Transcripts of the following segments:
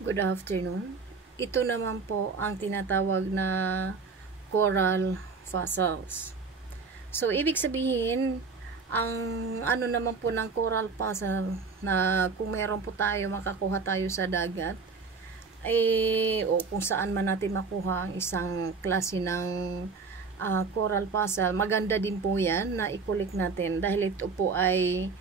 Good afternoon. Ito naman po ang tinatawag na coral fossils. So, ibig sabihin, ang ano naman po ng coral fossil na kung meron po tayo, makakuha tayo sa dagat, o kung saan man natin makuha ang isang klase ng coral fossil, maganda din po yan na i-collect natin dahil ito po ay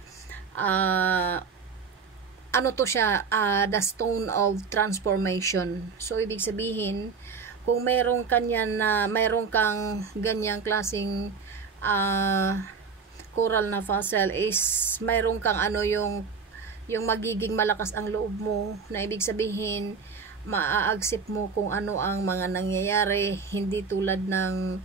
ano to siya, the stone of transformation. So, ibig sabihin, kung mayroong kang ganyang klaseng coral na fossil is mayroong kang yung magiging malakas ang loob mo, na ibig sabihin, maa-accept mo kung ano ang mga nangyayari, hindi tulad ng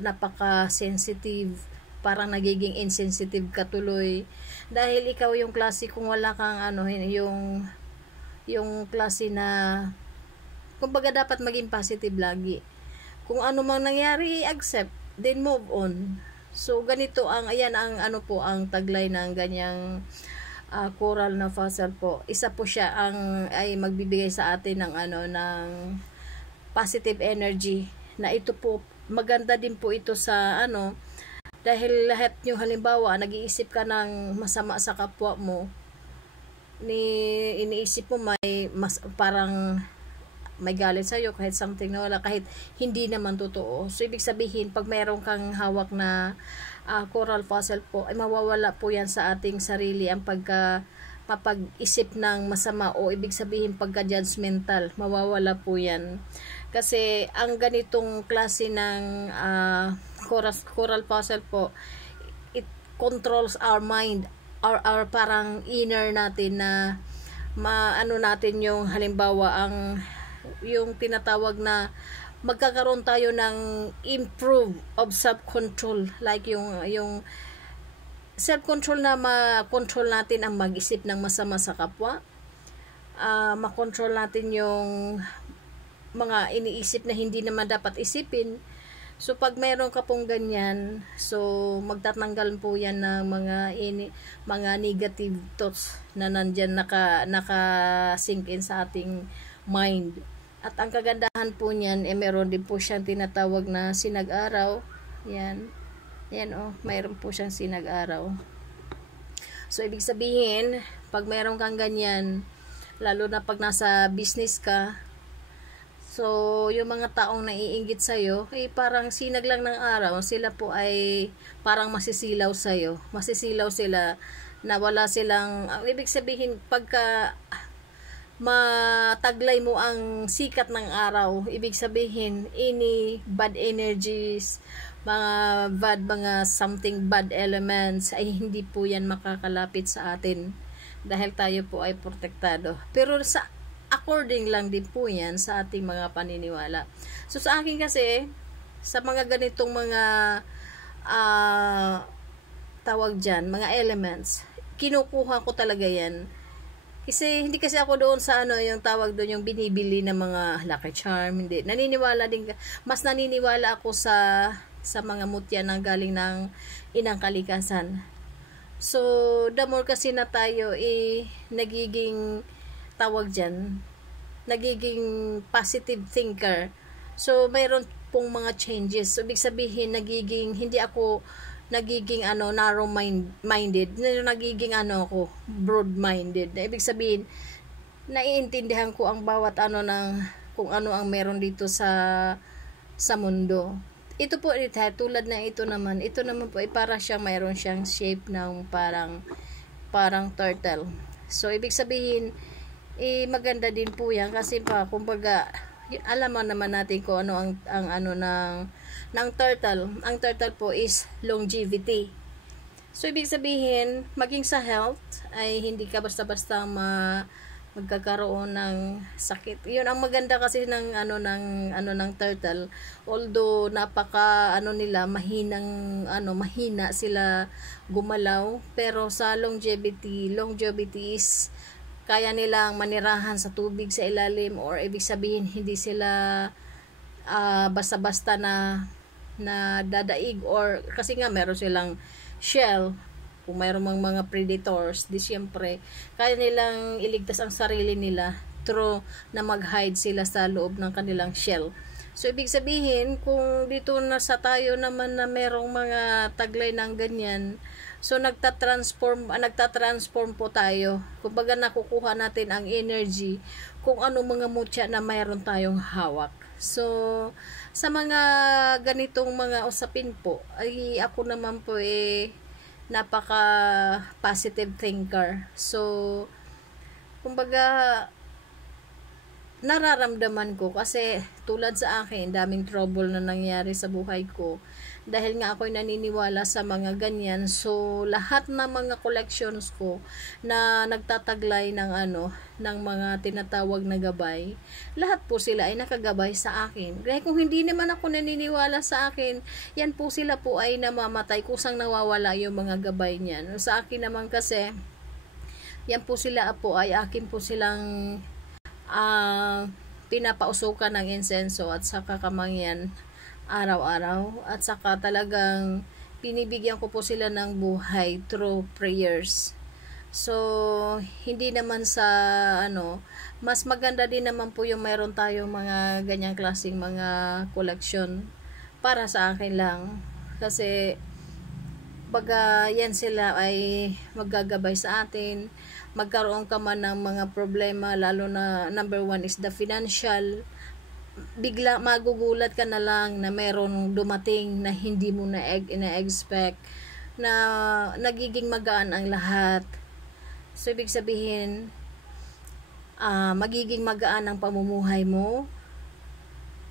napaka-sensitive, parang nagiging insensitive ka tuloy dahil ikaw yung klase, kung wala kang yung klase na kumbaga dapat maging positive lagi, kung ano mang nangyari i-accept, then move on. So ganito ayan ang ang taglay ng ganyang coral na fossil po. Isa po siya ay magbibigay sa atin ng ng positive energy, na ito po maganda din po ito sa dahil lahat yung halimbawa, nag-iisip ka ng masama sa kapwa mo, iniisip mo parang may galit sa'yo, kahit something na wala, kahit hindi naman totoo. So, ibig sabihin, pag mayroon kang hawak na coral fossil po, ay mawawala po yan sa ating sarili, ang mapag-isip ng masama, o ibig sabihin, pagka-judgmental, mawawala po yan. Kasi, ang ganitong klase ng coral fossil po, it controls our mind, our parang inner natin, na natin yung halimbawa yung tinatawag na magkakaroon tayo ng improve of self-control, like yung self-control, na ma-control natin ang mag-isip ng masama sa kapwa, ma-control natin yung mga iniisip na hindi naman dapat isipin. So, pag mayroon ka pong ganyan, so, magtatanggal po yan ng mga negative thoughts na nandyan naka-sink in sa ating mind. At ang kagandahan po niyan, meron din po siyang tinatawag na sinag-araw. Yan. Yan, mayroon po siyang sinag-araw. So, ibig sabihin, pag mayroon kang ganyan, lalo na pag nasa business ka, so, yung mga taong naiinggit sa'yo, parang sinag lang ng araw, sila po ay parang masisilaw sa'yo. Masisilaw sila, na wala silang, ibig sabihin, pagka mataglay mo ang sikat ng araw, ibig sabihin, any bad energies, mga something bad elements, ay hindi po yan makakalapit sa atin. Dahil tayo po ay protektado. Pero according lang din po yan sa ating mga paniniwala. So, sa akin kasi, sa mga ganitong mga tawag dyan, mga elements, kinukuha ko talaga yan. Kasi, hindi kasi ako doon sa yung tawag doon, yung binibili ng mga lucky charm, hindi. Mas naniniwala ako sa mga mutya na galing ng inang kalikasan. So, the more kasi na tayo, nagiging tawag dyan, nagiging positive thinker. So, mayroon pong mga changes. So, ibig sabihin, hindi ako nagiging narrow-minded. Nagiging ako, broad-minded. Ibig sabihin, naiintindihan ko ang bawat kung ano ang meron dito sa mundo. Ito po, tulad na ito naman po, para siyang mayroon siyang shape ng parang turtle. So, ibig sabihin, maganda din po yan kasi kumbaga, alam naman natin kung ano ng turtle. Ang turtle po is longevity. So, ibig sabihin, maging sa health, ay hindi ka basta-basta magkakaroon ng sakit. Yun ang maganda kasi ng turtle. Although nila mahina sila gumalaw, pero sa longevity is kaya nilang manirahan sa tubig sa ilalim, or ibig sabihin hindi sila basta-basta na dadaig, or kasi nga meron silang shell Kung mayroong mga predators, di siyempre, kaya nilang iligtas ang sarili nila through na mag-hide sila sa loob ng kanilang shell. So, ibig sabihin, kung dito na sa tayo naman na merong mga taglay ng ganyan, so nagtatransform po tayo. Kumbaga nakukuha natin ang energy kung ano mga mutya na mayroon tayong hawak. So, sa mga ganitong mga usapin po, ay ako naman po napaka positive thinker. So, kumbaga nararamdaman ko kasi tulad sa akin, daming trouble na nangyari sa buhay ko. Dahil nga ako'y naniniwala sa mga ganyan. So, lahat ng mga collections ko na nagtataglay ng ng mga tinatawag na gabay, lahat po sila ay nakagabay sa akin. Kaya kung hindi naman ako naniniwala sa akin, yan po sila po ay namamatay kusang nawawala yung mga gabay niyan. Sa akin naman kasi, yan po sila po ay akin po silang pinapausukan ng insenso at saka kamangyan araw-araw, at saka talagang pinibigyan ko po sila ng buhay through prayers. So, hindi naman sa mas maganda din naman po yung mayroon tayong mga ganyang klaseng mga collection para sa akin lang, kasi baga yan sila ay maggagabay sa atin. Magkaroon ka man ng mga problema, lalo na number 1 is the financial, bigla magugulat ka na lang na meron dumating na hindi mo na-expect, na nagiging magaan ang lahat. So, ibig sabihin, magiging magaan ang pamumuhay mo,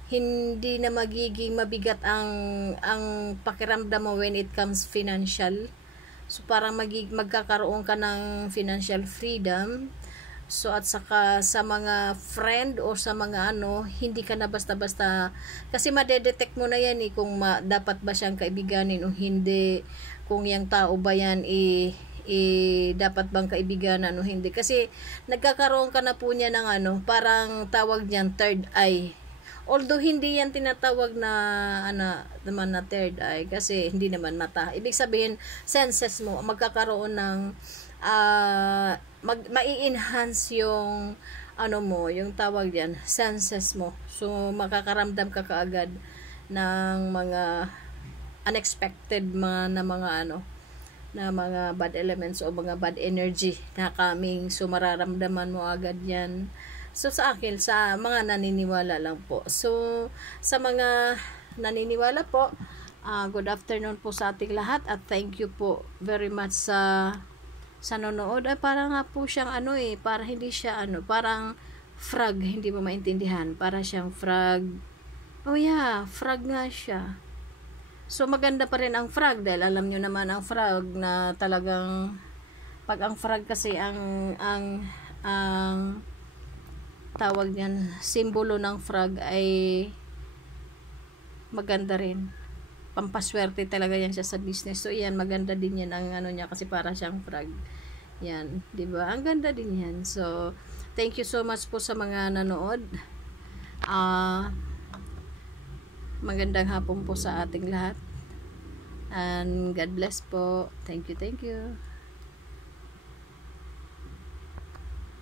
hindi na magiging mabigat ang pakiramdam mo when it comes financial. So, parang magkakaroon ka ng financial freedom. So, at saka sa mga friend o sa mga hindi ka na basta-basta, kasi madedetect mo na yan kung dapat ba siyang kaibiganin o hindi, kung yung tao ba yan dapat bang kaibiganan o hindi. Kasi nagkakaroon ka na po niya ng parang tawag niyan third eye. Although hindi yan tinatawag na naman na third eye, kasi hindi naman mata. Ibig sabihin, senses mo magkakaroon ng mai-enhance yung yung tawag diyan, senses mo. So, makakaramdam ka kaagad ng mga unexpected na mga bad elements o mga bad energy na coming. So, mararamdaman mo agad yan. So, sa akin, sa mga naniniwala lang po. So, sa mga naniniwala po, good afternoon po sa ating lahat, at thank you po very much sa nanonood. Ay, para nga po siyang para hindi siya parang frog, hindi mo maintindihan. Para siyang frog. Oh yeah, frog nga siya. So, maganda pa rin ang frog, dahil alam nyo naman ang frog na talagang, pag ang frog kasi ang tawag niyan, simbolo ng frog ay maganda rin. Pampaswerte talaga yan siya sa business. So, yan, maganda din yan ang niya, kasi para siyang frog. Yan, di ba? Ang ganda din yan. So, thank you so much po sa mga nanood. Magandang hapon po sa ating lahat. And God bless po. Thank you, thank you.